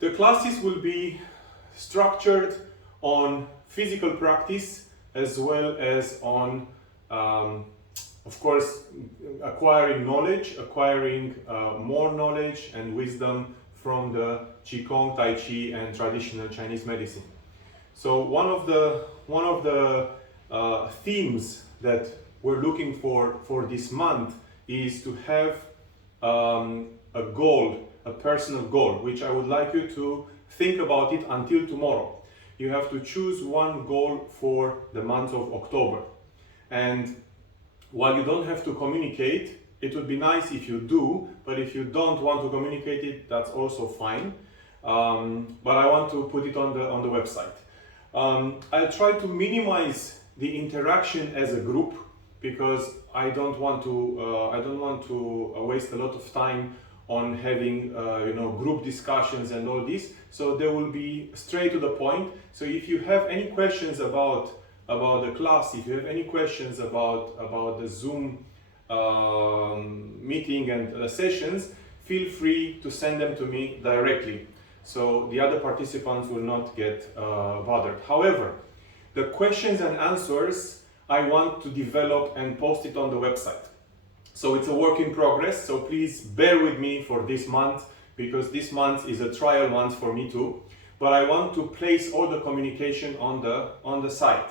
The classes will be structured on physical practice as well as on, of course, acquiring knowledge, acquiring more knowledge and wisdom from the Qigong, Tai Chi, and traditional Chinese medicine. So one of the themes that we're looking for this month is to have a goal, a personal goal, which I would like you to think about it until tomorrow. You have to choose one goal for the month of October. And while you don't have to communicate, it would be nice if you do, but if you don't want to communicate it, that's also fine. But I want to put it on the website. I'll try to minimize the interaction as a group because I don't want to waste a lot of time on having group discussions and all this. So they will be straight to the point. So if you have any questions about the class, if you have any questions about the Zoom meeting and sessions, feel free to send them to me directly. So the other participants will not get bothered. However, the questions and answers I want to develop and post it on the website. So it's a work in progress, so please bear with me for this month because this month is a trial month for me too. But I want to place all the communication on the site.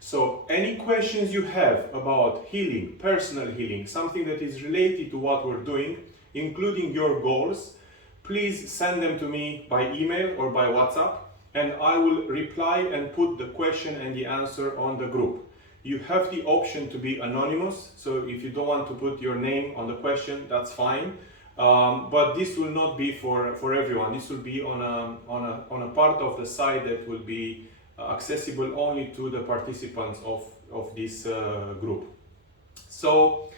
So any questions you have about healing, personal healing, something that is related to what we're doing, including your goals, please send them to me by email or by WhatsApp, and I will reply and put the question and the answer on the group. You have the option to be anonymous, so if you don't want to put your name on the question, that's fine. But this will not be for everyone. This will be on a part of the site that will be accessible only to the participants of this group. So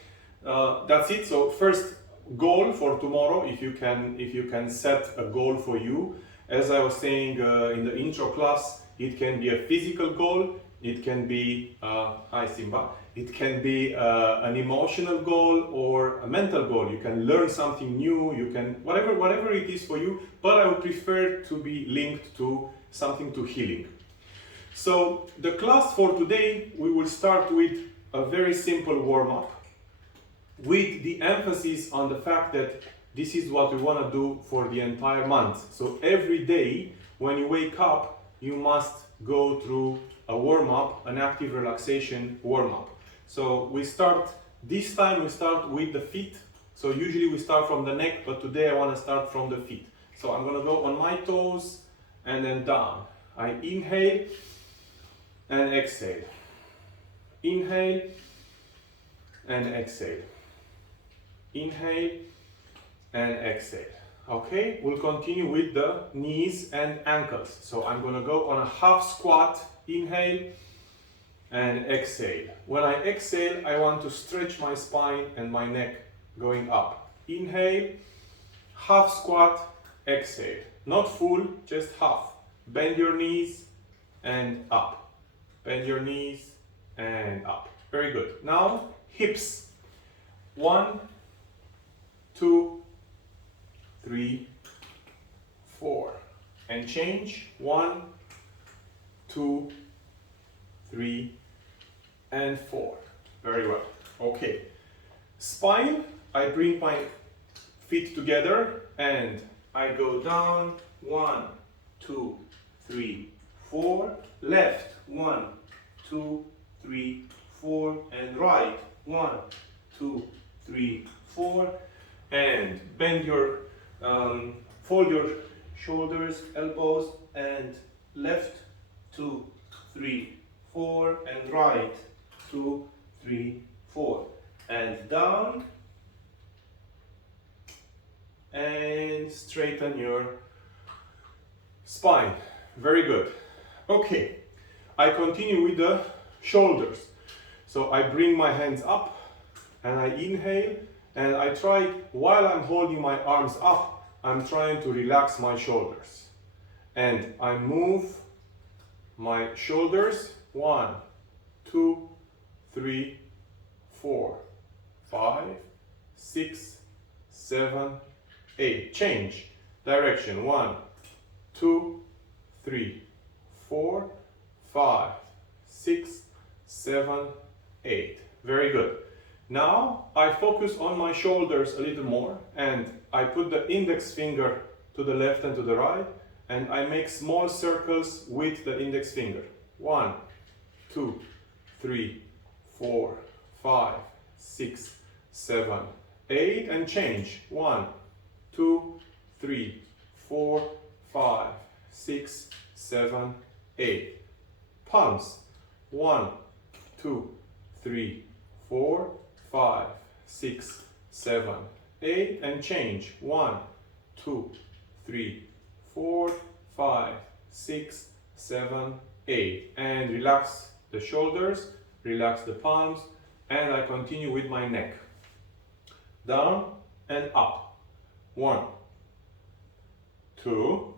that's it. So first goal for tomorrow, if you can set a goal for you. As I was saying in the intro class, it can be a physical goal. It can be, hi Simba, it can be an emotional goal or a mental goal. You can learn something new, you can, whatever it is for you, but I would prefer to be linked to something to healing. So the class for today, we will start with a very simple warm-up with the emphasis on the fact that this is what we want to do for the entire month. So every day when you wake up, you must go through a warm-up, an active relaxation warm-up. So this time we start with the feet. So usually we start from the neck, but today I want to start from the feet. So I'm going to go on my toes and then down. I inhale and exhale. Inhale and exhale. Inhale and exhale. Okay, we'll continue with the knees and ankles. So I'm going to go on a half squat. Inhale and exhale. When I exhale, I want to stretch my spine and my neck going up. Inhale, half squat, exhale. Not full, just half. Bend your knees and up. Bend your knees and up. Very good. Now, hips. 1, 2, 3, 4. And change. 1, 2, 3, and 4. Very well. Okay. Spine, I bring my feet together and I go down. 1, 2, 3, 4. Left. 1, 2, 3, 4. And right. 1, 2, 3, 4. And bend your, fold your shoulders, elbows, and left, 2, 3, 4, and right, 2, 3, 4, and down, and straighten your spine. Very good. Okay, I continue with the shoulders. So I bring my hands up and I inhale, and I try, while I'm holding my arms up, I'm trying to relax my shoulders. And I move my shoulders. 1, 2, 3, 4, 5, 6, 7, 8. Change direction. 1, 2, 3, 4, 5, 6, 7, 8. Very good. Now I focus on my shoulders a little more, and I put the index finger to the left and to the right, and I make small circles with the index finger. 1, 2, 3, 4, 5, 6, 7, 8, and change. 1, 2, 3, 4, 5, 6, 7, 8. Palms. 1, 2, 3, 4, 5, 6, 7, 8, and change. 1, 2, 3, 4, 5, 6, 7, 8. And relax the shoulders, relax the palms, and I continue with my neck. Down and up. 1, 2,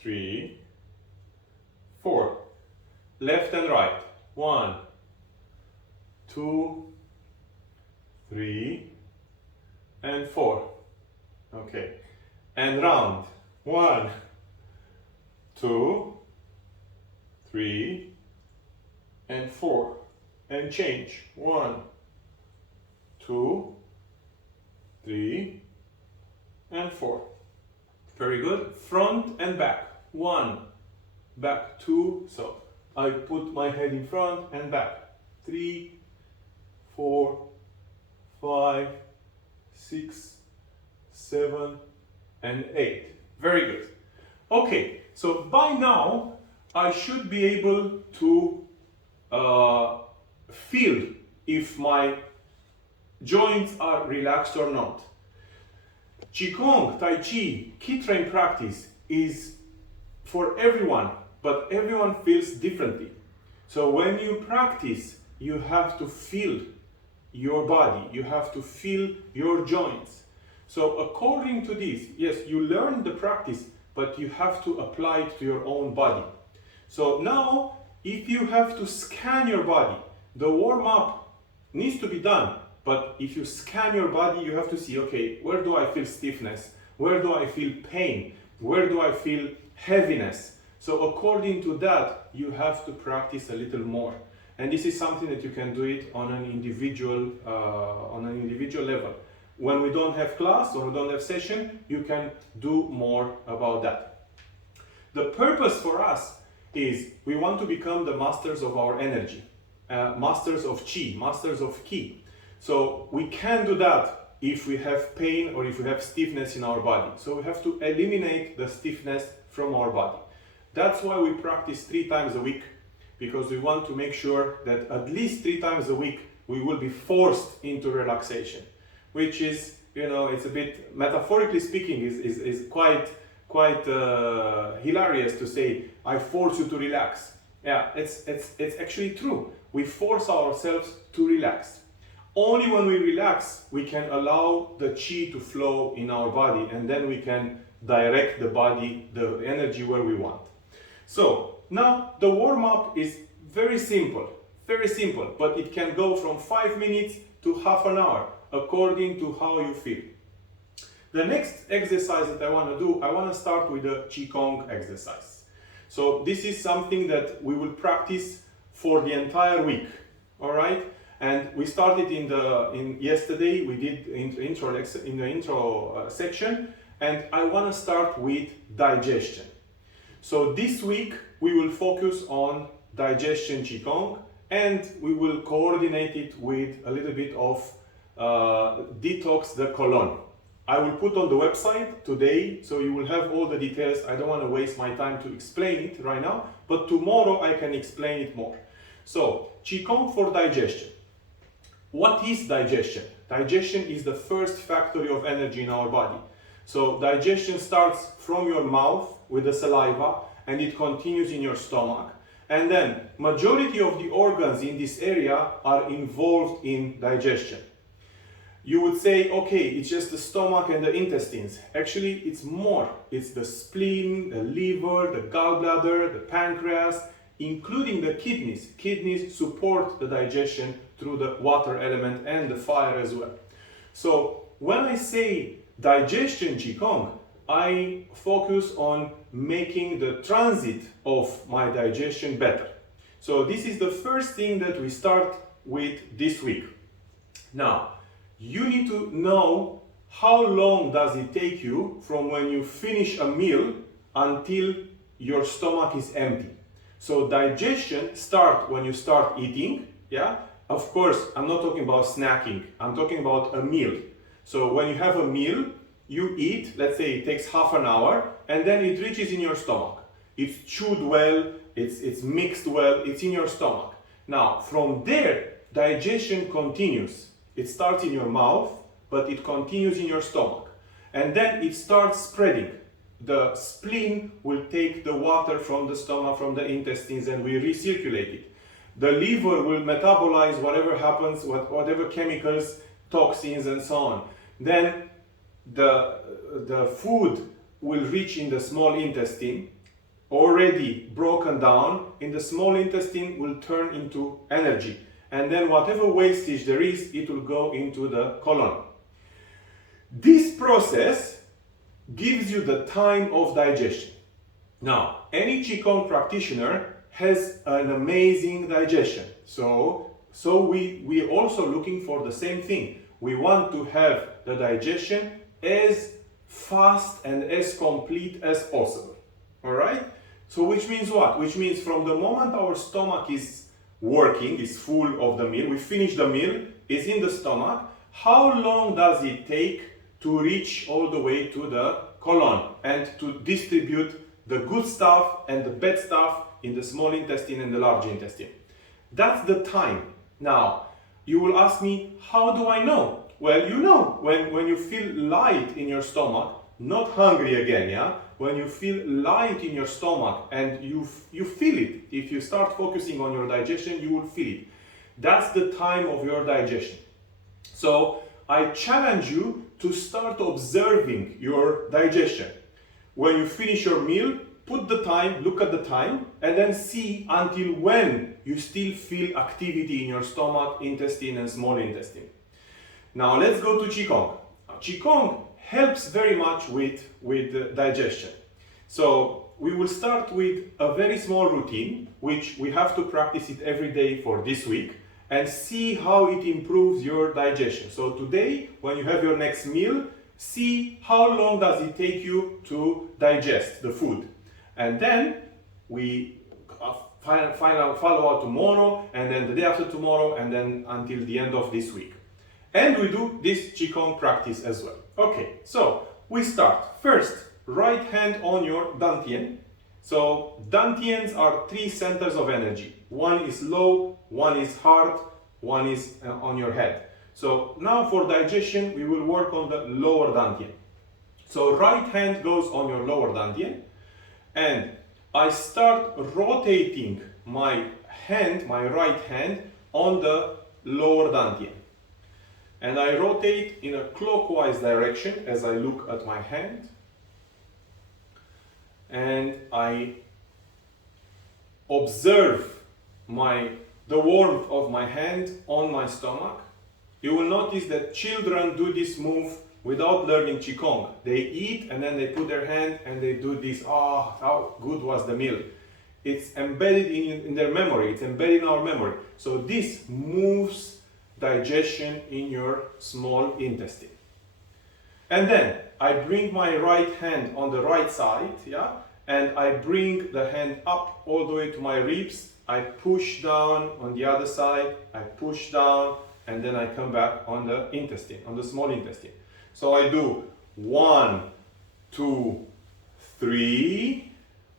3, 4. Left and right. 1, 2, 3, and 4. Okay. And round. 1, 2, 3, and 4. And change. 1, 2, 3, and 4. Very good. Front and back. 1, back, 2. So I put my head in front and back. 3, 4, 5, 6, 7, and 8. Very good. Okay, so by now I should be able to feel if my joints are relaxed or not. Qigong, Tai Chi, Ki Train practice is for everyone, but everyone feels differently. So when you practice, you have to feel your body, you have to feel your joints. So according to this, yes, you learn the practice, but you have to apply it to your own body. So now, if you have to scan your body, the warm-up needs to be done, but if you scan your body, you have to see, okay, where do I feel stiffness? Where do I feel pain? Where do I feel heaviness? So according to that, you have to practice a little more. And this is something that you can do it on an individual level. When we don't have class or we don't have session, you can do more about that. The purpose for us is we want to become the masters of our energy, masters of Qi, masters of Ki. So we can do that if we have pain or if we have stiffness in our body. So we have to eliminate the stiffness from our body. That's why we practice 3 times a week, because we want to make sure that at least 3 times a week we will be forced into relaxation, which is, you know, it's a bit, metaphorically speaking, is quite hilarious to say, I force you to relax. Yeah, it's actually true. We force ourselves to relax. Only when we relax, we can allow the Qi to flow in our body, and then we can direct the body, the energy where we want. So now the warm-up is very simple, but it can go from 5 minutes to half an hour, according to how you feel. The next exercise that I want to do, I want to start with the Qigong exercise. So this is something that we will practice for the entire week, all right? And we started yesterday, we did in the intro section, and I want to start with digestion. So this week we will focus on digestion Qigong, and we will coordinate it with a little bit of detox the colon. I will put on the website today, so you will have all the details. I don't want to waste my time to explain it right now, but tomorrow I can explain it more. So, Qigong for digestion. What is digestion? Digestion is the first factory of energy in our body. So, digestion starts from your mouth with the saliva, and it continues in your stomach. And then, majority of the organs in this area are involved in digestion. You would say, okay, it's just the stomach and the intestines. Actually, it's more. It's the spleen, the liver, the gallbladder, the pancreas, including the kidneys. Kidneys support the digestion through the water element and the fire as well. So when I say digestion Qigong, I focus on making the transit of my digestion better. So this is the first thing that we start with this week. Now, you need to know how long does it take you from when you finish a meal until your stomach is empty. So digestion starts when you start eating, yeah? Of course, I'm not talking about snacking, I'm talking about a meal. So when you have a meal, you eat, let's say it takes half an hour, and then it reaches in your stomach. It's chewed well, it's mixed well, it's in your stomach. Now, from there, digestion continues. It starts in your mouth, but it continues in your stomach. And then it starts spreading. The spleen will take the water from the stomach, from the intestines, and we recirculate it. The liver will metabolize whatever happens, whatever chemicals, toxins, and so on. Then the food will reach in the small intestine, already broken down. In the small intestine will turn into energy. And then whatever wastage there is, it will go into the colon. This process gives you the time of digestion. Now, any Qigong practitioner has an amazing digestion. So we also looking for the same thing. We want to have the digestion as fast and as complete as possible. All right? So which means what? Which means from the moment our stomach is working, is full of the meal, we finish the meal, is in the stomach, how long does it take to reach all the way to the colon and to distribute the good stuff and the bad stuff in the small intestine and the large intestine? That's the time. Now, you will ask me, how do I know? Well, you know, when you feel light in your stomach, not hungry again, yeah? When you feel light in your stomach and you feel it, if you start focusing on your digestion, you will feel it. That's the time of your digestion. So I challenge you to start observing your digestion. When you finish your meal, put the time, look at the time, and then see until when you still feel activity in your stomach, intestine, and small intestine. Now let's go to Qigong. Qigong helps very much with digestion. So we will start with a very small routine, which we have to practice it every day for this week, and see how it improves your digestion. So today, when you have your next meal, see how long does it take you to digest the food. And then we follow out tomorrow, and then the day after tomorrow, and then until the end of this week. And we do this Qigong practice as well. Okay, so we start. First, right hand on your dantian. So dantians are three centers of energy. One is low, one is heart, one is on your head. So now for digestion, we will work on the lower dantian. So right hand goes on your lower dantian, and I start rotating my hand, my right hand, on the lower dantian. And I rotate in a clockwise direction as I look at my hand. And I observe the warmth of my hand on my stomach. You will notice that children do this move without learning Qigong. They eat and then they put their hand and they do this. Oh, how good was the meal. It's embedded in their memory. It's embedded in our memory. So this moves digestion in your small intestine. And then I bring my right hand on the right side, yeah, and I bring the hand up all the way to my ribs. I push down on the other side, I push down, and then I come back on the intestine, on the small intestine. So I do 1, 2, 3,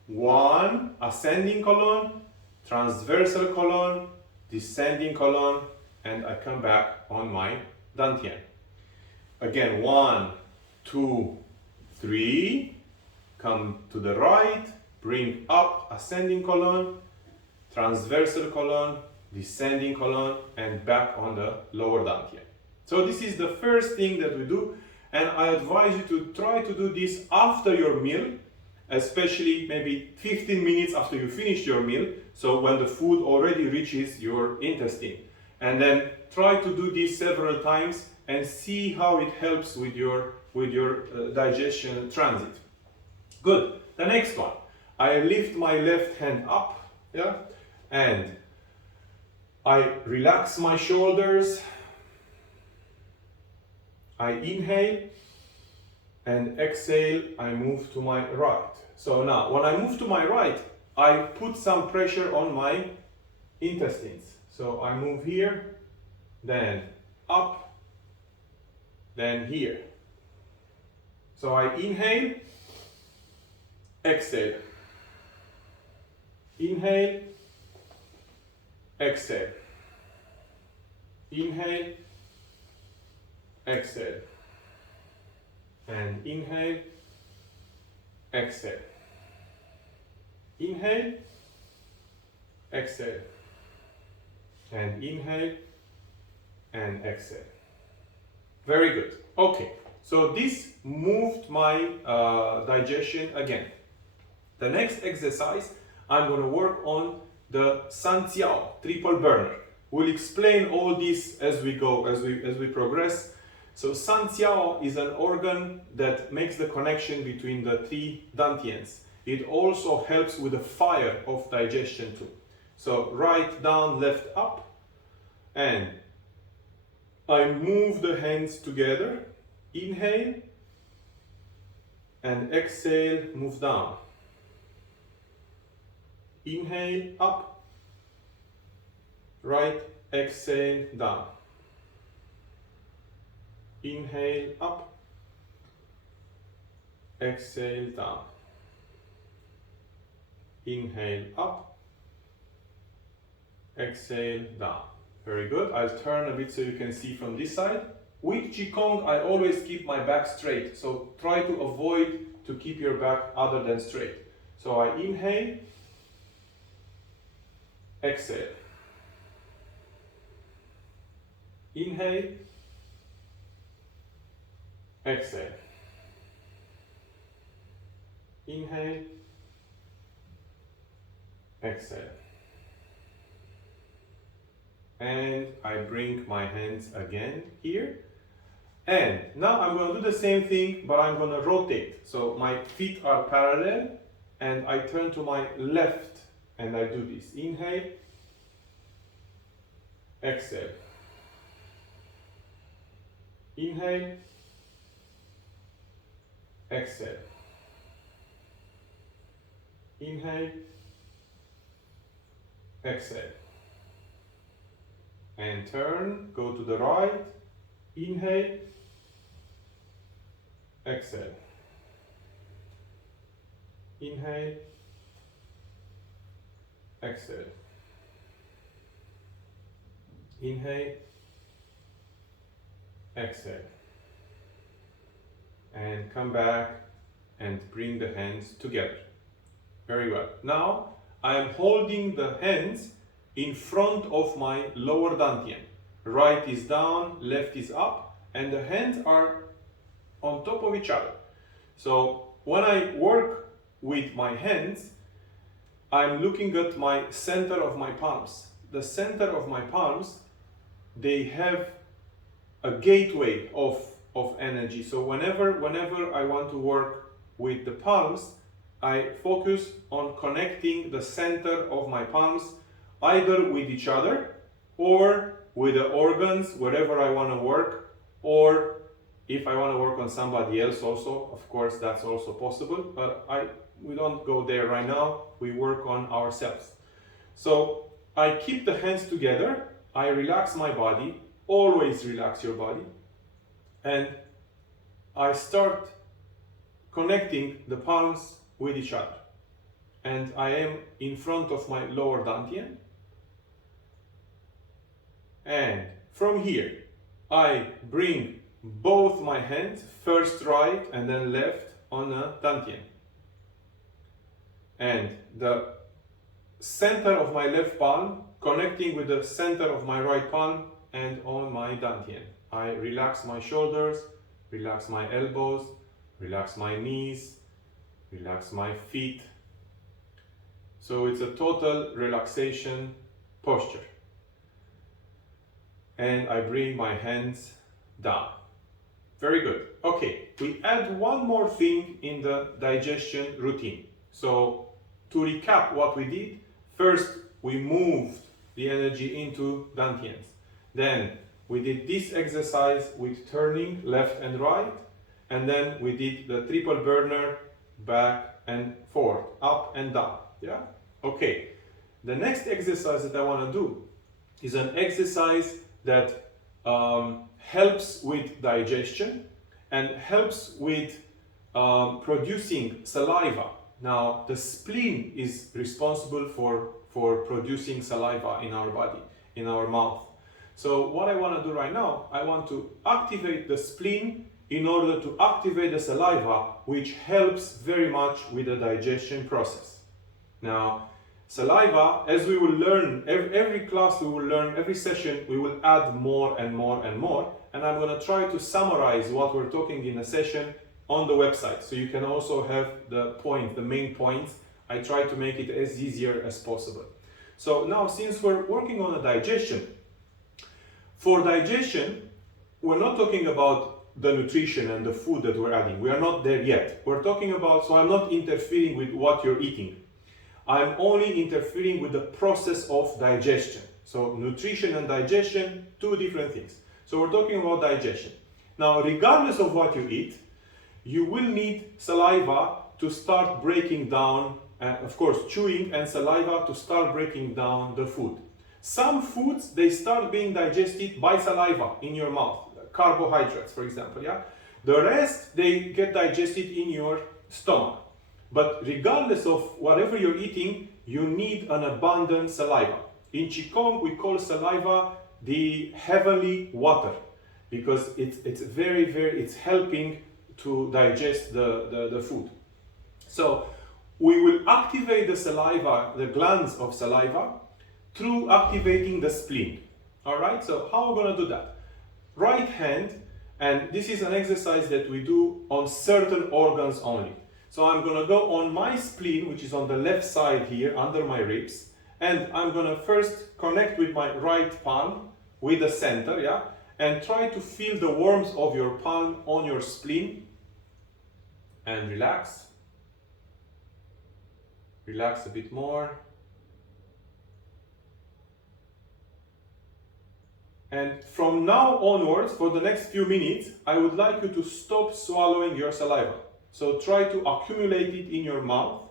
1, ascending colon, transversal colon, descending colon, and I come back on my dantian. Again, 1, 2, 3, come to the right, bring up, ascending colon, transversal colon, descending colon, and back on the lower dantian. So this is the first thing that we do, and I advise you to try to do this after your meal, especially maybe 15 minutes after you finish your meal, so when the food already reaches your intestine. And then try to do this several times and see how it helps with your with your digestion transit. Good. The next one. I lift my left hand up, yeah, and I relax my shoulders. I inhale and exhale, I move to my right. So now, when I move to my right, I put some pressure on my intestines. So I move here, then up, then here. So I inhale, exhale. Inhale, exhale. Inhale, exhale. And inhale, exhale. Inhale, exhale. And inhale and exhale. Very good. Okay, so this moved my digestion again. The next exercise, I'm going to work on the Sanjiao triple burner. We'll explain all this as we go, as we progress. So Sanjiao is an organ that makes the connection between the three dantians. It also helps with the fire of digestion too. So right, down, left, up, and I move the hands together. Inhale and exhale, move down. Inhale, up, right, exhale, down. Inhale, up, exhale, down. Inhale, up, exhale, down. Very good. I'll turn a bit so you can see from this side. With Qigong, I always keep my back straight. So try to avoid to keep your back other than straight. So I inhale, exhale. Inhale, exhale. Inhale, exhale. And I bring my hands again here. And now I'm going to do the same thing, but I'm going to rotate. So my feet are parallel and I turn to my left and I do this. Inhale, exhale. Inhale, exhale. Inhale, exhale. And turn, go to the right. Inhale, exhale. Inhale, exhale. Inhale, exhale. And come back and bring the hands together. Very well. Now I am holding the hands in front of my lower dantian. Right is down, left is up, and the hands are on top of each other. So when I work with my hands, I'm looking at my center of my palms. The center of my palms, they have a gateway of energy. So whenever I want to work with the palms, I focus on connecting the center of my palms either with each other or with the organs, wherever I want to work, or if I want to work on somebody else also, of course, that's also possible, but we don't go there right now, we work on ourselves. So I keep the hands together, I relax my body, always relax your body, and I start connecting the palms with each other. And I am in front of my lower dantian. And from here, I bring both my hands, first right and then left, on a dantian. And the center of my left palm connecting with the center of my right palm and on my dantian. I relax my shoulders, relax my elbows, relax my knees, relax my feet. So it's a total relaxation posture. And I bring my hands down. Very good. Okay, we add one more thing in the digestion routine. So to recap what we did, first we moved the energy into dantians. Then we did this exercise with turning left and right, and then we did the triple burner back and forth, up and down. Yeah? Okay. The next exercise that I want to do is an exercise that helps with digestion and helps with producing saliva. Now, the spleen is responsible for producing saliva in our body, in our mouth. So what I want to do right now, I want to activate the spleen in order to activate the saliva, which helps very much with the digestion process. Now, saliva, as we will learn, every class we will learn, every session we will add more and more and more, and I'm going to try to summarize what we're talking in a session on the website, so you can also have the main points. I try to make it as easier as possible. So now, since we're working on a digestion, for digestion, we're not talking about the nutrition and the food that we're adding. We are not there yet. We're talking about, so I'm not interfering with what you're eating. I'm only interfering with the process of digestion. So nutrition and digestion, two different things. So we're talking about digestion. Now, regardless of what you eat, you will need saliva to start breaking down, of course, chewing and saliva to start breaking down the food. Some foods, they start being digested by saliva in your mouth, carbohydrates, for example, yeah? The rest, they get digested in your stomach. But regardless of whatever you're eating, you need an abundant saliva. In Qigong, we call saliva the heavenly water, because it's helping to digest the food. So we will activate the saliva, the glands of saliva, through activating the spleen. All right, so how are we going to do that? Right hand, and this is an exercise that we do on certain organs only. So I'm going to go on my spleen, which is on the left side here under my ribs, and I'm going to first connect with my right palm with the center, yeah, and try to feel the warmth of your palm on your spleen, and relax. Relax a bit more. And from now onwards, for the next few minutes, I would like you to stop swallowing your saliva. So try to accumulate it in your mouth.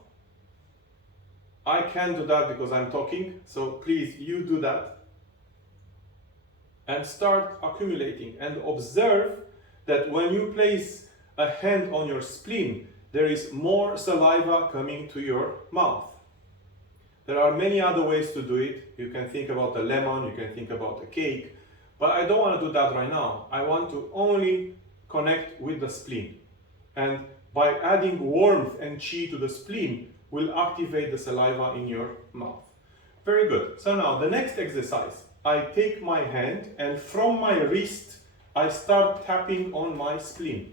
I can't do that because I'm talking, so please, you do that. And start accumulating, and observe that when you place a hand on your spleen, there is more saliva coming to your mouth. There are many other ways to do it. You can think about a lemon, you can think about a cake, but I don't want to do that right now. I want to only connect with the spleen. And by adding warmth and qi to the spleen, will activate the saliva in your mouth. Very good. So now the next exercise, I take my hand and from my wrist, I start tapping on my spleen.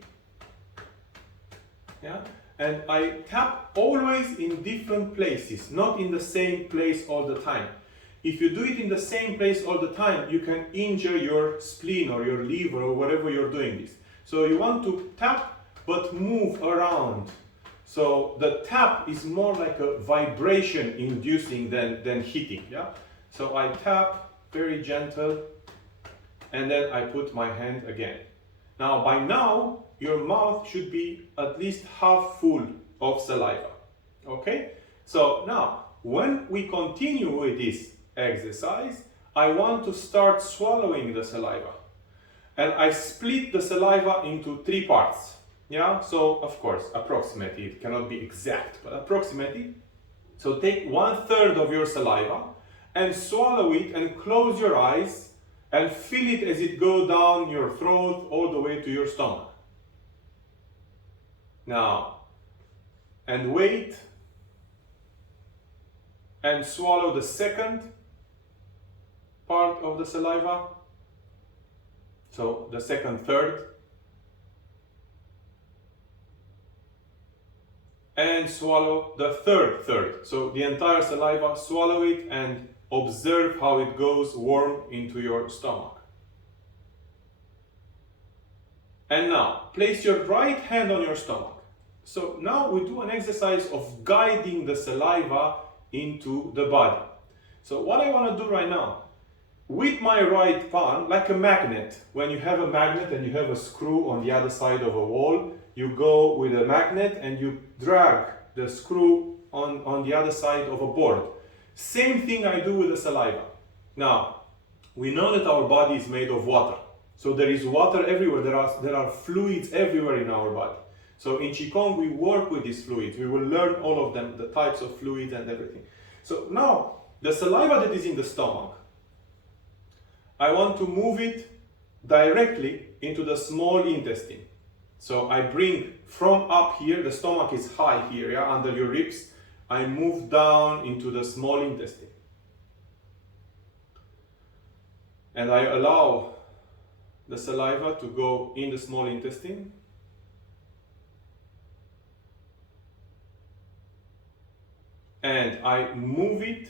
Yeah? And I tap always in different places, not in the same place all the time. If you do it in the same place all the time, you can injure your spleen or your liver or whatever you're doing this. So you want to tap but move around. So the tap is more like a vibration inducing than hitting. Yeah? So I tap very gentle, and then I put my hand again. Now by now, your mouth should be at least half full of saliva. Okay? So now, when we continue with this exercise, I want to start swallowing the saliva. And I split the saliva into 3 parts. Yeah, so of course, approximate it. It cannot be exact, but approximate it. So take 1/3 of your saliva and swallow it and close your eyes and feel it as it goes down your throat all the way to your stomach. Now, and wait and swallow the second part of the saliva. So the second third. And swallow the third. So the entire saliva, swallow it and observe how it goes warm into your stomach. And now, place your right hand on your stomach. So now we do an exercise of guiding the saliva into the body. So what I want to do right now, with my right palm, like a magnet, when you have a magnet and you have a screw on the other side of a wall, you go with a magnet and you drag the screw on the other side of a board. Same thing I do with the saliva. Now, we know that our body is made of water. So there is water everywhere, there are fluids everywhere in our body. So in Qigong, we work with these fluids. We will learn all of them, the types of fluids and everything. So now, the saliva that is in the stomach, I want to move it directly into the small intestine. So I bring from up here, the stomach is high here, yeah, under your ribs. I move down into the small intestine. And I allow the saliva to go in the small intestine. And I move it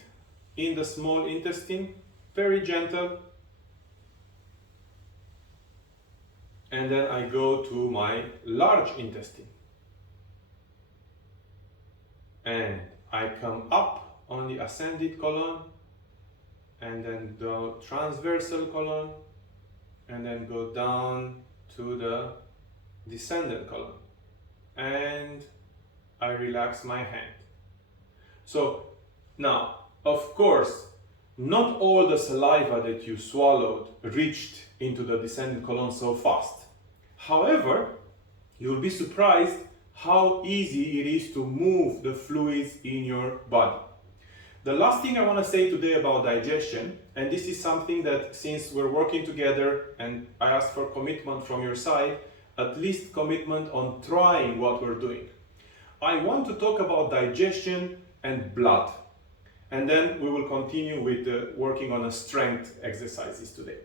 in the small intestine, very gentle. And then I go to my large intestine. And I come up on the ascended colon, and then the transversal colon, and then go down to the descendant colon. And I relax my hand. So now, of course, not all the saliva that you swallowed reached into the descending colon so fast. However, you'll be surprised how easy it is to move the fluids in your body. The last thing I want to say today about digestion, and this is something that since we're working together and I ask for commitment from your side, at least commitment on trying what we're doing. I want to talk about digestion and blood. And then we will continue with working on a strength exercises today.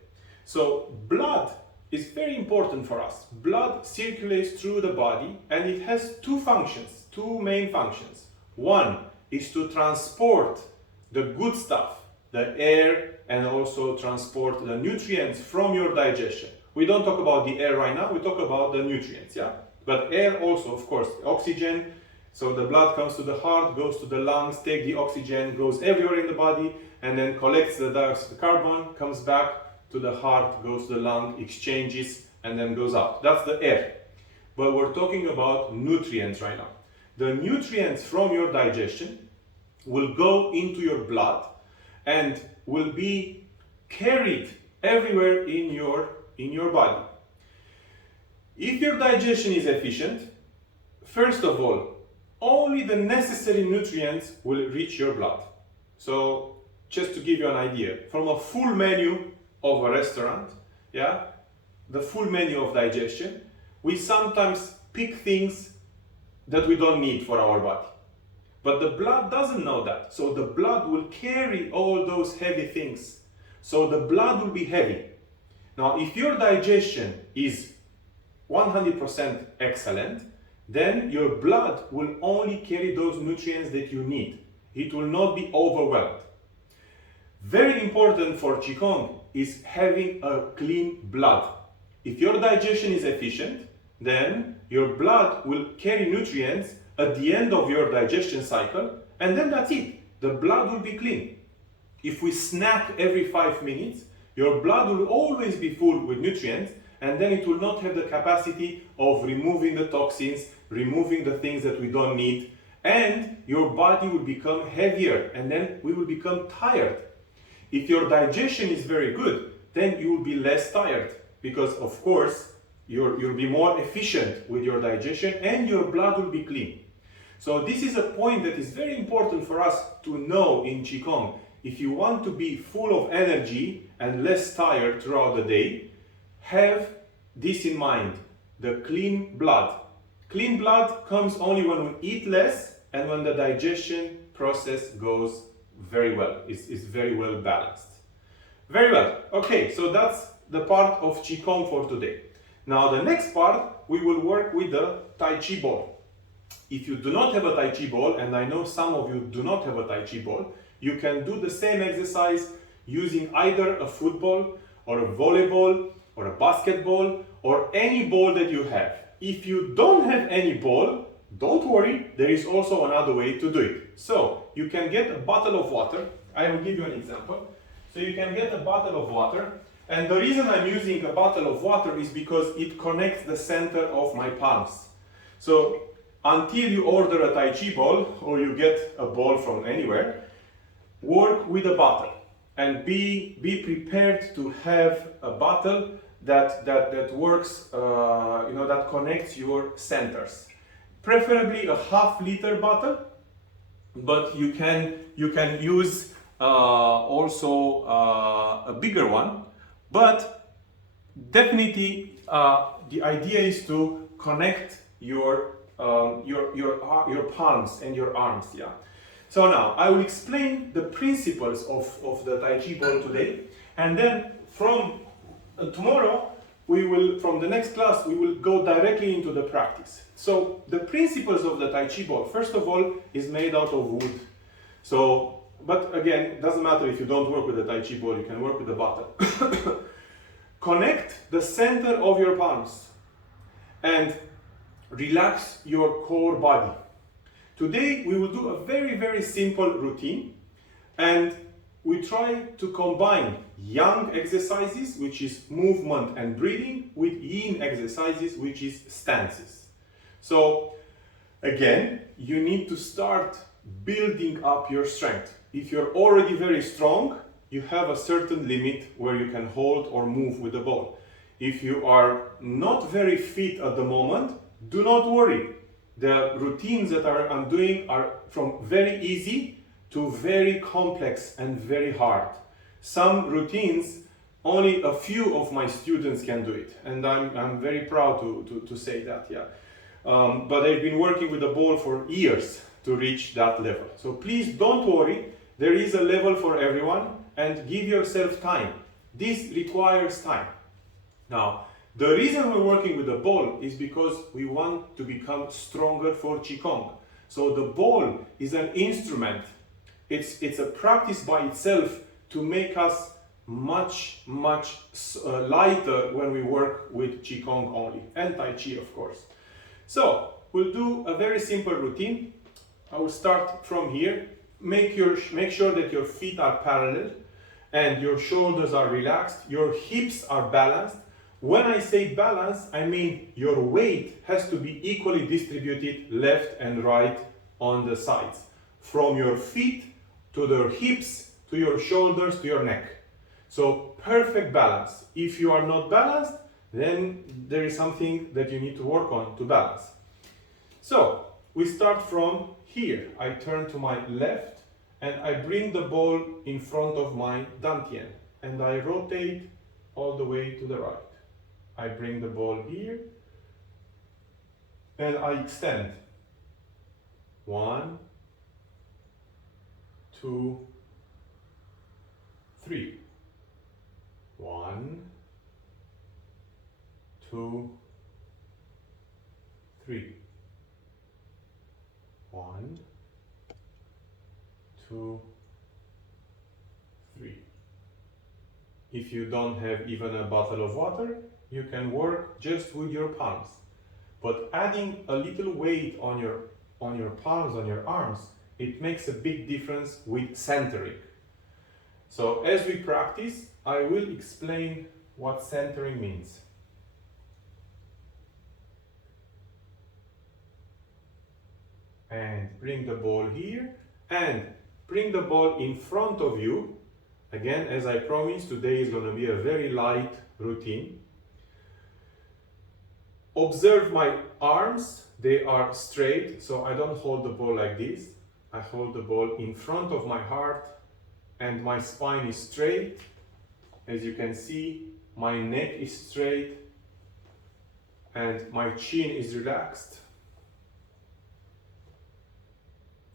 So blood is very important for us. Blood circulates through the body and it has two functions, two main functions. One is to transport the good stuff, the air, and also transport the nutrients from your digestion. We don't talk about the air right now, we talk about the nutrients, yeah? But air also, of course, oxygen. So the blood comes to the heart, goes to the lungs, takes the oxygen, goes everywhere in the body, and then collects the dioxide carbon, comes back to the heart, goes to the lung, exchanges, and then goes out. That's the air. But we're talking about nutrients right now. The nutrients from your digestion will go into your blood and will be carried everywhere in your body. If your digestion is efficient, first of all, only the necessary nutrients will reach your blood. So just to give you an idea, from a full menu of a restaurant, yeah, the full menu of digestion, we sometimes pick things that we don't need for our body. But the blood doesn't know that. So the blood will carry all those heavy things. So the blood will be heavy. Now, if your digestion is 100% excellent, then your blood will only carry those nutrients that you need. It will not be overwhelmed. Very important for Qigong is having a clean blood. If your digestion is efficient, then your blood will carry nutrients at the end of your digestion cycle, and then that's it. The blood will be clean. If we snack every 5 minutes, your blood will always be full with nutrients, and then it will not have the capacity of removing the toxins, removing the things that we don't need, and your body will become heavier, and then we will become tired. If your digestion is very good, then you will be less tired, because of course you'll be more efficient with your digestion and your blood will be clean. So this is a point that is very important for us to know in Qigong. If you want to be full of energy and less tired throughout the day, have this in mind, the clean blood. Clean blood comes only when we eat less and when the digestion process goes very well. It's very well balanced. Very well. Okay, so that's the part of Qigong for today. Now the next part, we will work with the Tai Chi ball. If you do not have a Tai Chi ball, and I know some of you do not have a Tai Chi ball, you can do the same exercise using either a football or a volleyball or a basketball or any ball that you have. If you don't have any ball, don't worry, there is also another way to do it. So you can get a bottle of water. I will give you an example. So you can get a bottle of water, and the reason I'm using a bottle of water is because it connects the center of my palms. So until you order a Tai Chi ball or you get a ball from anywhere, work with a bottle and be prepared to have a bottle that works, that connects your centers. Preferably a half-liter bottle, but you can use also a bigger one. But definitely, the idea is to connect your palms and your arms. Yeah. So now I will explain the principles of the Tai Chi ball today, and then from tomorrow from the next class we will go directly into the practice. So the principles of the Tai Chi ball, first of all, is made out of wood. So, but again, it doesn't matter if you don't work with the Tai Chi ball, you can work with the bottle. Connect the center of your palms and relax your core body. Today we will do a very simple routine, and we try to combine yang exercises, which is movement and breathing, with yin exercises, which is stances. So again, you need to start building up your strength. If you're already very strong, you have a certain limit where you can hold or move with the ball. If you are not very fit at the moment, do not worry. The routines that I'm doing are from very easy to very complex and very hard. Some routines, only a few of my students can do it, and I'm very proud to say that, yeah. But they've been working with the ball for years to reach that level. So please don't worry, there is a level for everyone, and give yourself time. This requires time. Now, the reason we're working with the ball is because we want to become stronger for Qigong. So the ball is an instrument. It's a practice by itself to make us much lighter when we work with Qigong only, and Tai Chi, of course. So we'll do a very simple routine. I will start from here. Make sure that your feet are parallel and your shoulders are relaxed, your hips are balanced. When I say balance, I mean your weight has to be equally distributed left and right on the sides, from your feet to the hips, to your shoulders, to your neck. So perfect balance. If you are not balanced, then there is something that you need to work on to balance. So we start from here. I turn to my left and I bring the ball in front of my dantian and I rotate all the way to the right. I bring the ball here and I extend. 1, 2, 3. 1, 2, 3. 1, 2, 3. If you don't have even a bottle of water, you can work just with your palms. But adding a little weight on your palms, on your arms, it makes a big difference with centering. So as we practice, I will explain what centering means. And bring the ball here and bring the ball in front of you. Again, as I promised, today is going to be a very light routine. Observe my arms, they are straight, so I don't hold the ball like this. I hold the ball in front of my heart and my spine is straight. As you can see, my neck is straight and my chin is relaxed.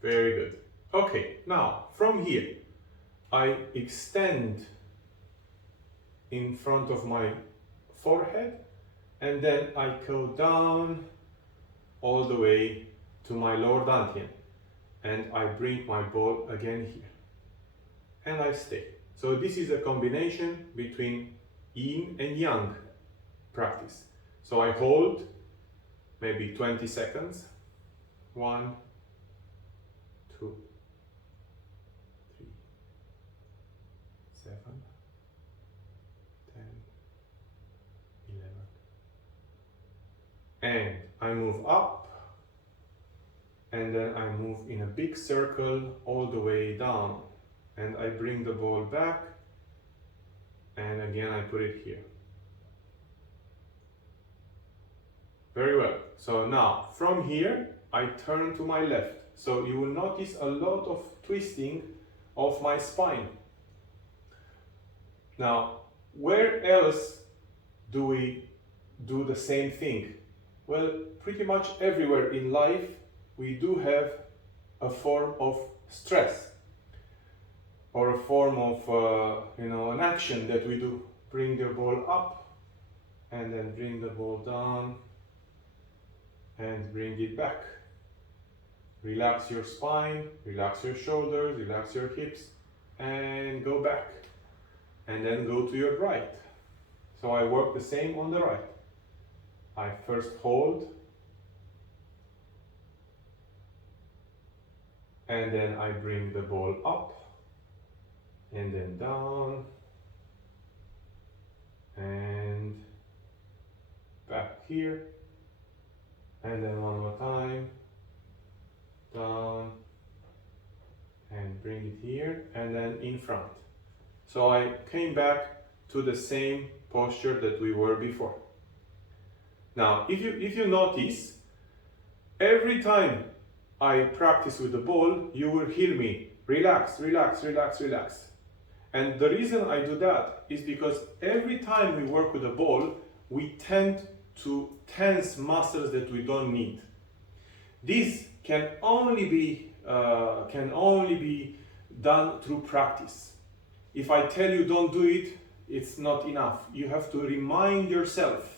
Very good. Okay, now from here, I extend in front of my forehead and then I go down all the way to my lower dantian and I bring my ball again here and I stay. So this is a combination between yin and yang practice. So I hold maybe 20 seconds. 1, 2, 3, 7, 10, 11. And I move up, and then I move in a big circle all the way down. And I bring the ball back, and again I put it here. Very well. So now, from here, I turn to my left. So you will notice a lot of twisting of my spine. Now, where else do we do the same thing? Well, pretty much everywhere in life, we do have a form of stress or a form of, an action that we do. Bring the ball up and then bring the ball down and bring it back. Relax your spine, relax your shoulders, relax your hips, and go back. And then go to your right. So I work the same on the right. I first hold, and then I bring the ball up, and then down, and back here, and then one more time, down, and bring it here, and then in front. So I came back to the same posture that we were before. Now, if you notice, every time I practice with the ball, you will hear me relax, relax, relax, relax. And the reason I do that is because every time we work with the ball, we tend to tense muscles that we don't need. This can only be done through practice. If I tell you don't do it, it's not enough. You have to remind yourself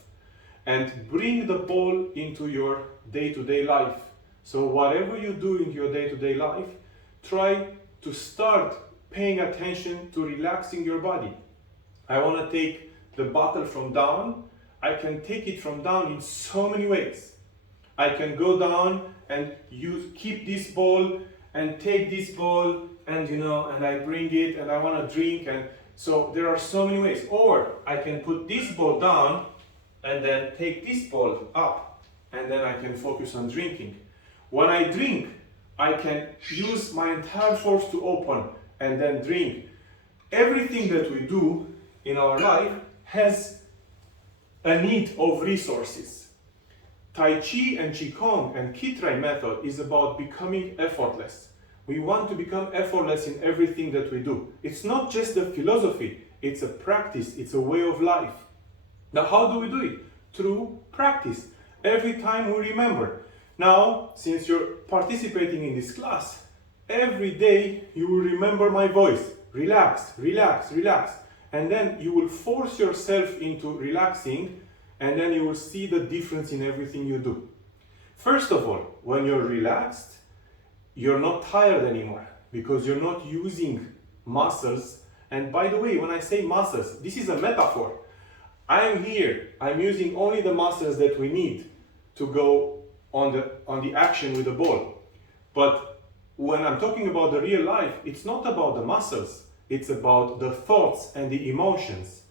and bring the ball into your day-to-day life. So whatever you do in your day-to-day life, try to start paying attention to relaxing your body. I want to take the bottle from down. I can take it from down in so many ways. I can go down and keep this ball and take this ball and and I bring it and I want to drink, and so there are so many ways. Or I can put this ball down and then take this ball up, and then I can focus on drinking. When I drink, I can use my entire force to open and then drink. Everything that we do in our life has a need of resources. Tai Chi and Qigong and Kitrai method is about becoming effortless. We want to become effortless in everything that we do. It's not just a philosophy, it's a practice, it's a way of life. Now, how do we do it? Through practice. Every time we remember. Now, since you're participating in this class, every day you will remember my voice. Relax, relax, relax. And then you will force yourself into relaxing, and then you will see the difference in everything you do. First of all, when you're relaxed, you're not tired anymore because you're not using muscles. And by the way, when I say muscles, this is a metaphor. I'm here, I'm using only the muscles that we need to go on the action with the ball. But when I'm talking about the real life, it's not about the muscles, it's about the thoughts and the emotions.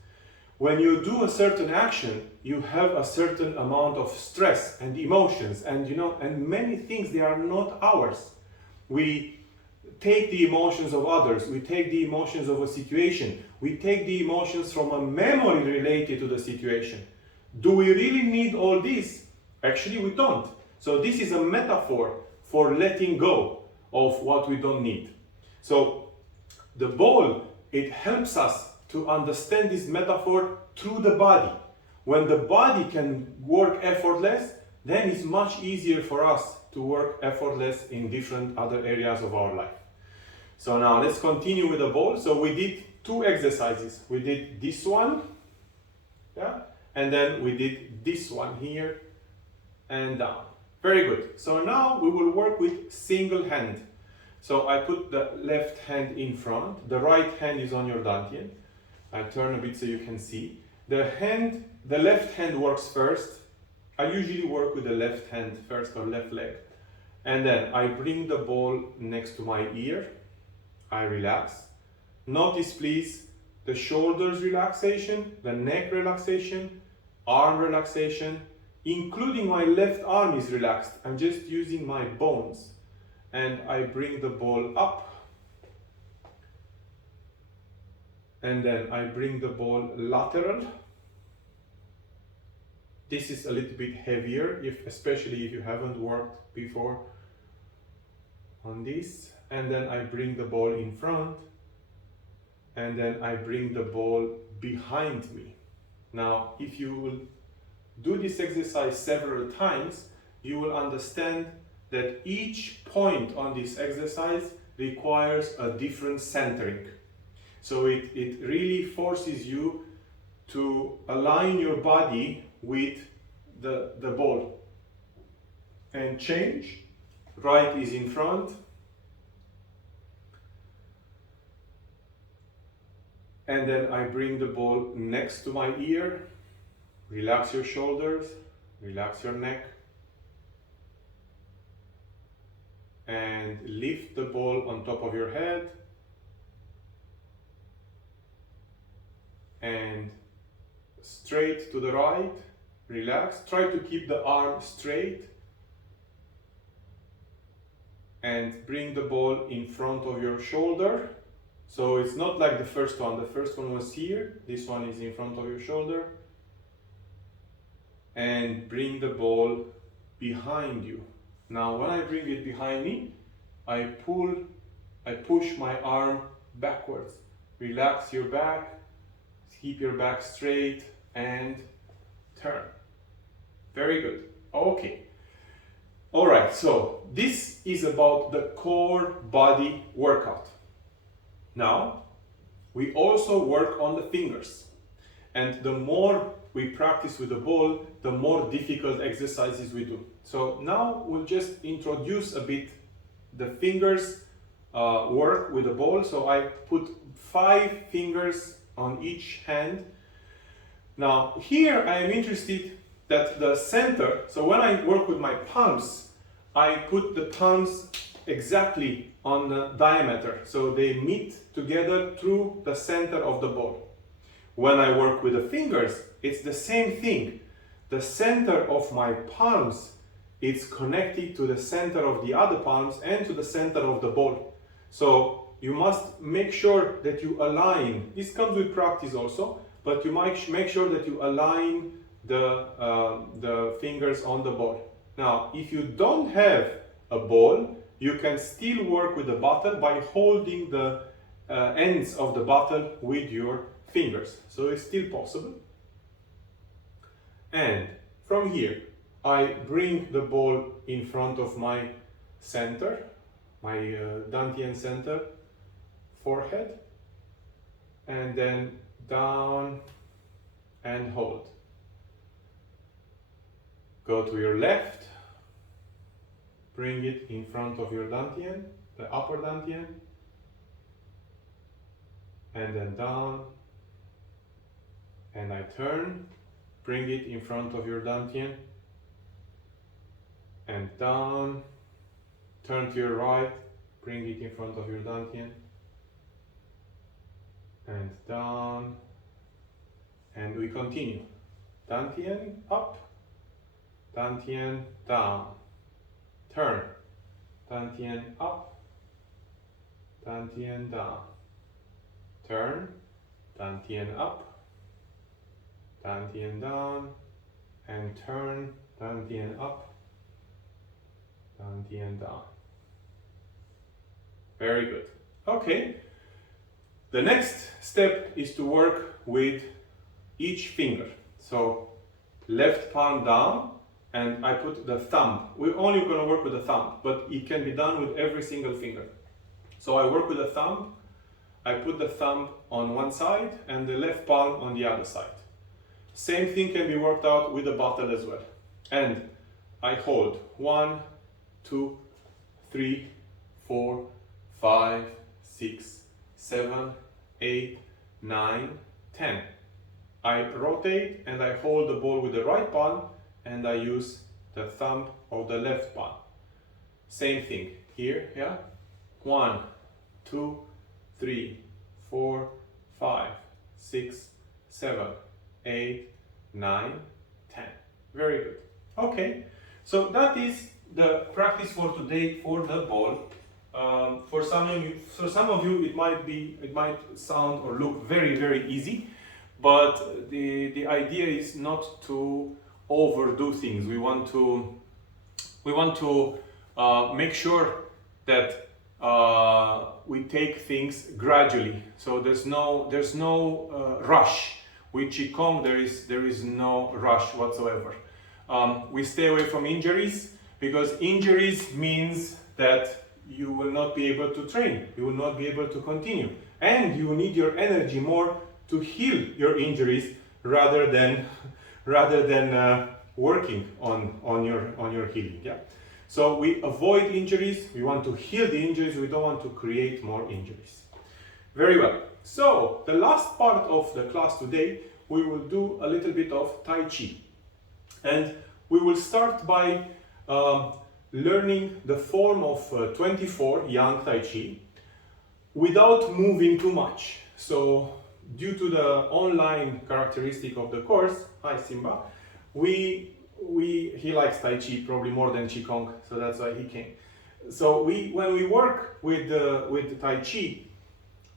When you do a certain action, you have a certain amount of stress and emotions, and and many things, they are not ours. We take the emotions of others, we take the emotions of a situation, we take the emotions from a memory related to the situation. Do we really need all this? Actually, we don't. So this is a metaphor for letting go of what we don't need. So the ball, it helps us to understand this metaphor through the body. When the body can work effortless, then it's much easier for us to work effortless in different other areas of our life. So now let's continue with the ball. So we did 2 exercises. We did this one, and then we did this one here and down. Very good. So now we will work with single hand. So I put the left hand in front. The right hand is on your dantian. I turn a bit so you can see. The left hand works first, I usually work with the left hand first or left leg. And then I bring the ball next to my ear. I relax. Notice please the shoulders relaxation, the neck relaxation, arm relaxation, including my left arm is relaxed. I'm just using my bones. And I bring the ball up. And then I bring the ball lateral. This is a little bit heavier, especially if you haven't worked before on this. And then I bring the ball in front. And then I bring the ball behind me. Now, if you will do this exercise several times, you will understand that each point on this exercise requires a different centering. So it really forces you to align your body with the ball. And change. Right is in front. And then I bring the ball next to my ear. Relax your shoulders, relax your neck. And lift the ball on top of your head. And straight to the right, relax. Try to keep the arm straight. And bring the ball in front of your shoulder. So it's not like the first one. The first one was here. This one is in front of your shoulder. And bring the ball behind you. Now when I bring it behind me, I push my arm backwards. Relax your back. Keep your back straight and turn. Very good. Okay. All right, so this is about the core body workout. Now, we also work on the fingers. And the more we practice with the ball, the more difficult exercises we do. So now we'll just introduce a bit the fingers work with the ball. So I put 5 fingers on each hand. Now here I am interested that the center, so when I work with my palms, I put the palms exactly on the diameter, so they meet together through the center of the ball. When I work with the fingers, it's the same thing. The center of my palms is connected to the center of the other palms and to the center of the ball. So you must make sure that you align. This comes with practice also, but you might make sure that you align the fingers on the ball. Now, if you don't have a ball, you can still work with the bottle by holding the ends of the bottle with your fingers. So it's still possible. And from here, I bring the ball in front of my center, my Dantian center, forehead, and then down and hold. Go to your left, bring it in front of your Dantian, the upper Dantian, and then down, and I turn, bring it in front of your Dantian, and down, turn to your right, bring it in front of your Dantian, and down, and we continue. Dantian up, Dantian down, turn, Dantian up, Dantian down, turn, Dantian up, Dantian down, and turn, Dantian up, Dantian down. Very good. Okay. The next step is to work with each finger. So left palm down, and I put the thumb. We're only going to work with the thumb, but it can be done with every single finger. So I work with the thumb. I put the thumb on one side and the left palm on the other side. Same thing can be worked out with the bottle as well. And I hold 1, 2, 3, 4, 5, 6, 7, 8, 9, 10. I rotate and I hold the ball with the right palm and I use the thumb of the left palm. Same thing here, yeah? 1, 2, 3, 4, 5, 6, 7, 8, 9, 10. Very good. Okay, so that is the practice for today for the ball. For some of you, it might sound or look very easy, but the idea is not to overdo things. We want to make sure that we take things gradually. So there's no rush. With Qigong, there is no rush whatsoever. We stay away from injuries, because injuries means that you will not be able to train, you will not be able to continue, and you need your energy more to heal your injuries rather than working on your healing. Yeah. So we avoid injuries, we want to heal the injuries, we don't want to create more injuries. Very well. So the last part of the class today, we will do a little bit of Tai Chi. And we will start by learning the form of 24 Yang Tai Chi without moving too much. So due to the online characteristic of the course, hi Simba, he likes Tai Chi probably more than Qigong, so that's why he came. So when we work with Tai Chi,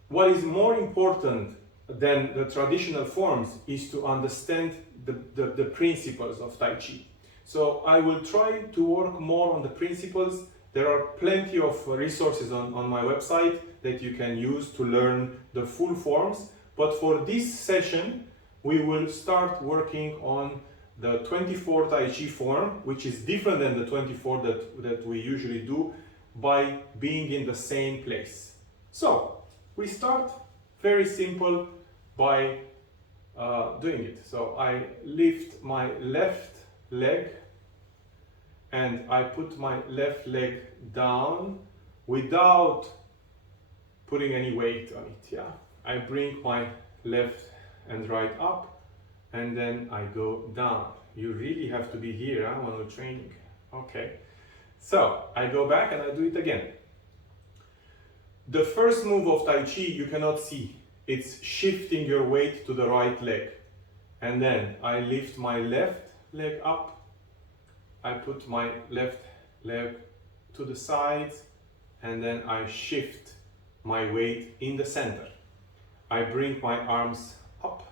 what is more important than the traditional forms is to understand the principles of Tai Chi. So I will try to work more on the principles. There are plenty of resources on my website that you can use to learn the full forms. But for this session, we will start working on the 24 Tai Chi form, which is different than the 24 that we usually do, by being in the same place. So we start very simple by doing it. So I lift my left leg and I put my left leg down without putting any weight on it. Yeah, I bring my left and right up, and then I go down. You really have to be here when we're training. Okay, so I go back and I do it again. The first move of Tai Chi you cannot see. It's shifting your weight to the right leg. And then I lift my left leg up. I put my left leg to the sides, and then I shift my weight in the center. I bring my arms up,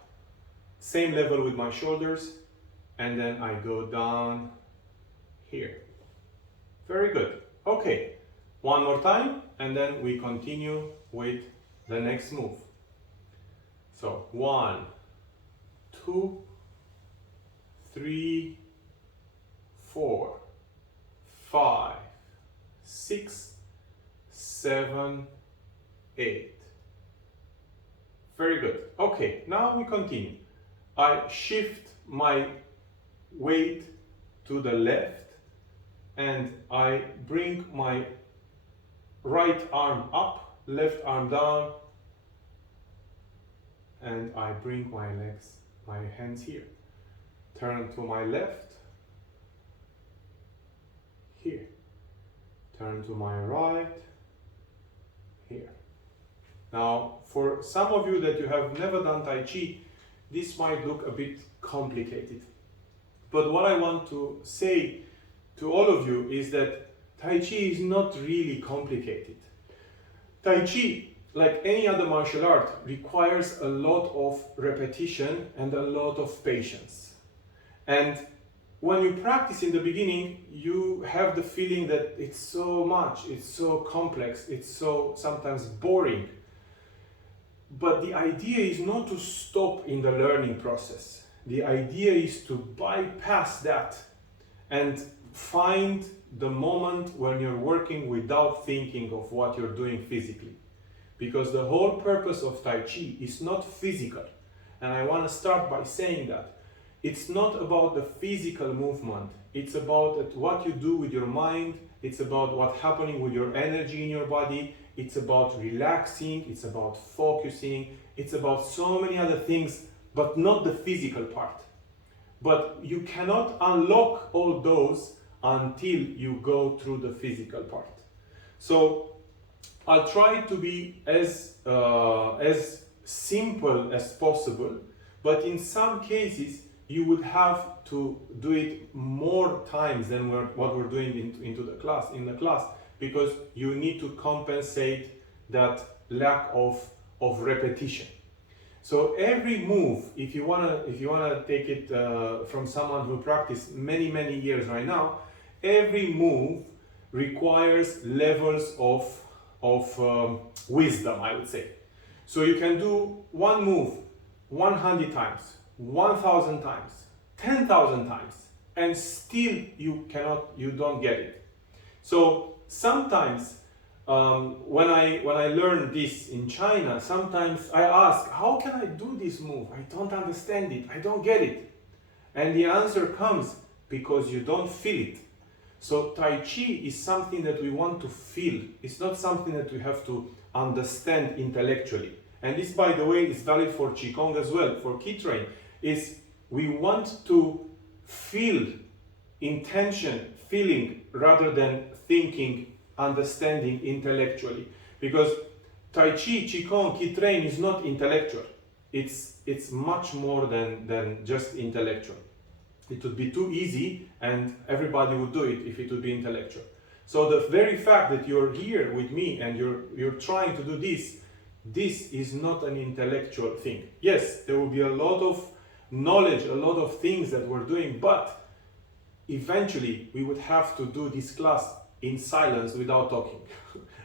same level with my shoulders, and then I go down here. Very good. Okay, one more time, and then we continue with the next move. So 1, 2, 3, 4, 5, 6, 7, 8. Very good. Okay, now we continue. I shift my weight to the left and I bring my right arm up, left arm down, and I bring my hands here. Turn to my left, here. Turn to my right, here. Now, for some of you that you have never done Tai Chi, this might look a bit complicated. But what I want to say to all of you is that Tai Chi is not really complicated. Tai Chi, like any other martial art, requires a lot of repetition and a lot of patience. And when you practice in the beginning, you have the feeling that it's so much, it's so complex, it's so sometimes boring. But the idea is not to stop in the learning process. The idea is to bypass that and find the moment when you're working without thinking of what you're doing physically. Because the whole purpose of Tai Chi is not physical. And I want to start by saying that. It's not about the physical movement. It's about what you do with your mind. It's about what's happening with your energy in your body. It's about relaxing. It's about focusing. It's about so many other things, but not the physical part. but you cannot unlock all those until you go through the physical part. So I'll try to be as simple as possible, but in some cases you would have to do it more times than what we're doing in the class, because you need to compensate that lack of repetition. So every move, if you wanna take it from someone who practiced many years right now, every move requires levels of wisdom, I would say. So you can do one move 100 times, 1,000 times, 10,000 times, and still you don't get it. So sometimes when I learned this in China, sometimes I ask, how can I do this move? I don't understand it, I don't get it. And the answer comes, because you don't feel it. So Tai Chi is something that we want to feel. It's not something that we have to understand intellectually. And this, by the way, is valid for Qigong as well, for Ki Train, is we want to feel intention, feeling, rather than thinking, understanding intellectually. Because Tai Chi, Qigong, Ki Train is not intellectual. It's much more than just intellectual. It would be too easy and everybody would do it if it would be intellectual. So the very fact that you're here with me and you're trying to do this is not an intellectual thing. Yes, there will be a lot of knowledge, a lot of things that we're doing, but eventually we would have to do this class in silence without talking.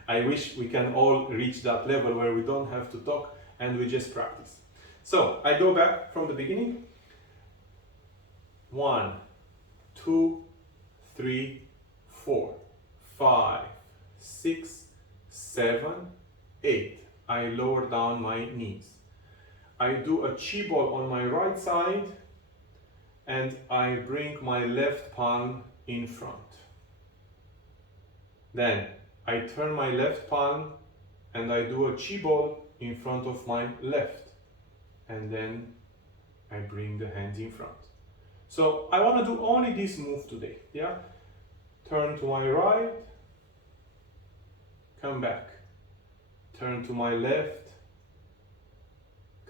I wish we can all reach that level where we don't have to talk and we just practice. So I go back from the beginning. 1, 2, 3, 4, 5, 6, 7, 8. I lower down my knees. I do a chi ball on my right side and I bring my left palm in front. Then I turn my left palm and I do a chi ball in front of my left. And then I bring the hands in front. So I want to do only this move today, yeah? Turn to my right, come back. Turn to my left,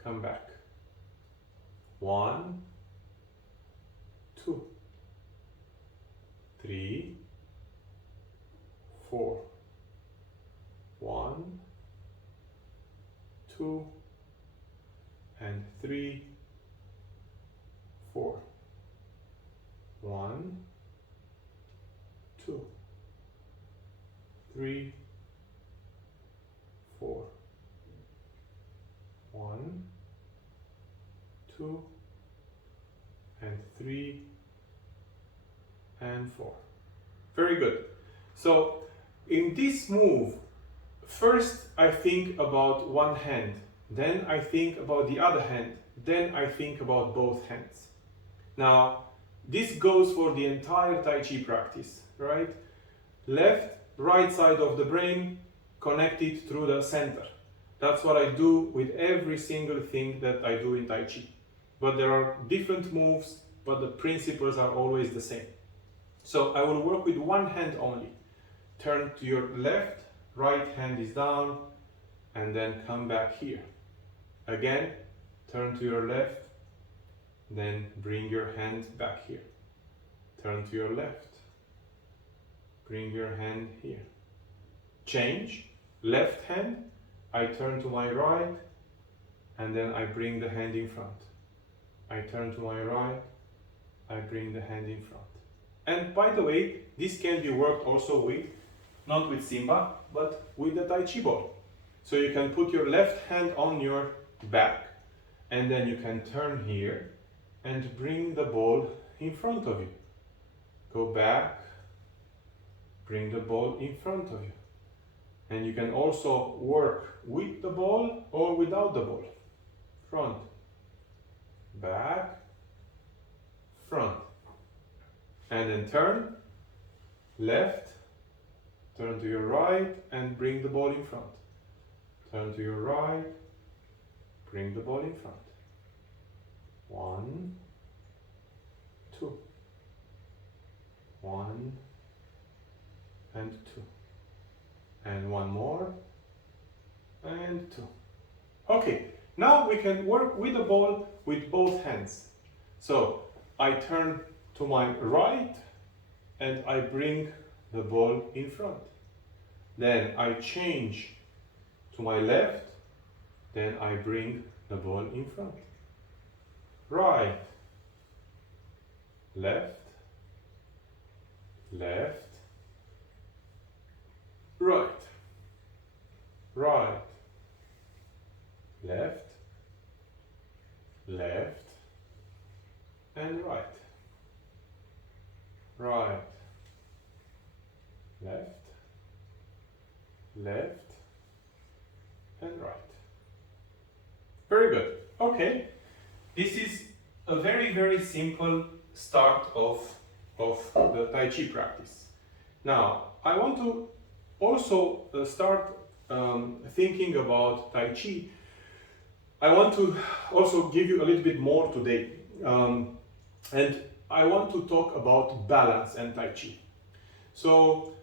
come back. 1, 2, 3, 4. 1, 2, and 3, 4. 1, 2, 3, 4. 1, 2, and 3, and 4. Very good. So in this move, first I think about one hand, then I think about the other hand, then I think about both hands. Now, this goes for the entire Tai Chi practice, right? Left, right side of the brain connected through the center. That's what I do with every single thing that I do in Tai Chi. But there are different moves, but the principles are always the same. So I will work with one hand only. Turn to your left, right hand is down, and then come back here. Again, turn to your left, then bring your hand back here. Turn to your left, bring your hand here. Change, left hand, I turn to my right, and then I bring the hand in front. I turn to my right, I bring the hand in front. And by the way, this can be worked also with, not with Simba, but with the Tai Chi ball. So you can put your left hand on your back, and then you can turn here and bring the ball in front of you. Go back, bring the ball in front of you. And you can also work with the ball or without the ball. Front, back, front. And then turn, left, turn to your right and bring the ball in front. Turn to your right, bring the ball in front. 1, 2. 1 and 2. And one more and 2. Okay, now we can work with the ball with both hands. So I turn to my right and I bring the ball in front. Then I change to my left, then I bring the ball in front. Right, left, left, right, right, left, left, and right, right, left, left, and right. Very good. Okay, this is a very, very simple start of the Tai Chi practice. Now, I want to also start thinking about Tai Chi. I want to also give you a little bit more today. And I want to talk about balance and Tai Chi. So,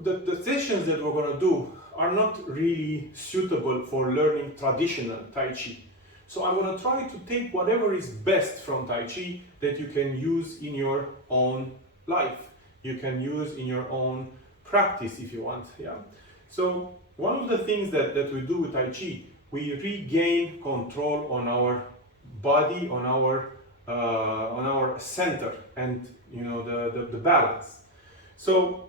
the sessions that we're going to do are not really suitable for learning traditional Tai Chi. So I'm going to try to take whatever is best from Tai Chi that you can use in your own life. You can use in your own practice if you want. Yeah. So one of the things that we do with Tai Chi, we regain control on our body, on our center, and the balance. So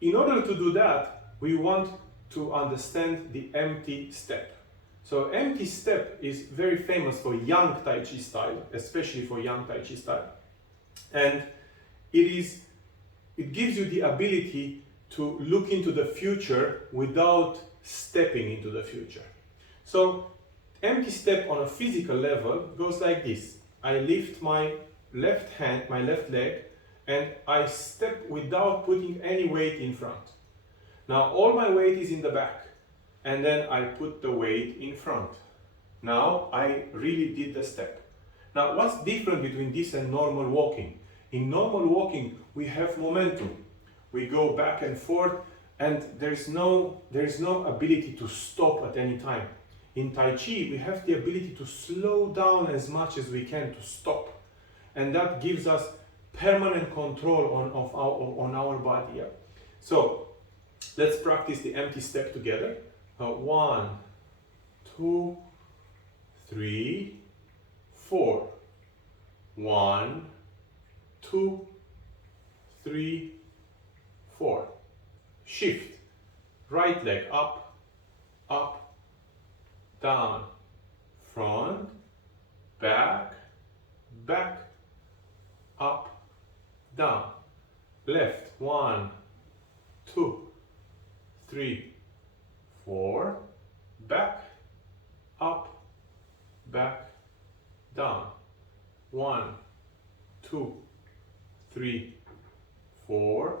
in order to do that, we want to understand the empty step. So empty step is very famous for young Tai Chi style, especially for young Tai Chi style. And it gives you the ability to look into the future without stepping into the future. So empty step on a physical level goes like this. I lift my left hand, my left leg, and I step without putting any weight in front. Now all my weight is in the back, and then I put the weight in front. Now I really did the step. Now what's different between this and normal walking? In normal walking we have momentum. We go back and forth, and there's no ability to stop at any time. In Tai Chi we have the ability to slow down as much as we can to stop, and that gives us permanent control on our body. Yeah? So let's practice the empty step together. 1, 2, 3, 4. 1, 2, 3, 4. Shift. Right leg up, up, down, front, back, back, up, down. Left. 1, 2, 3, 4. Back, up, back, down. 1, 2, 3, 4.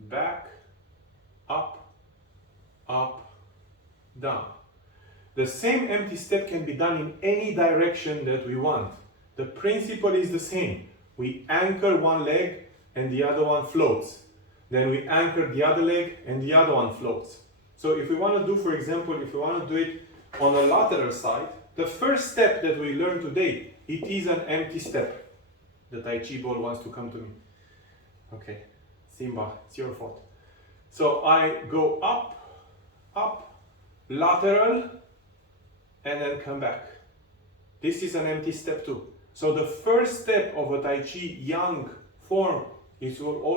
Back, up, up, down. The same empty step can be done in any direction that we want. The principle is the same. We anchor one leg and the other one floats. Then we anchor the other leg and the other one floats. So if we want to do, for example, if we want to do it on the lateral side, the first step that we learn today, it is an empty step. The Tai Chi ball wants to come to me. Okay, Simba, it's your fault. So I go up, up, lateral, and then come back. This is an empty step too. So the first step of a Tai Chi yang form is always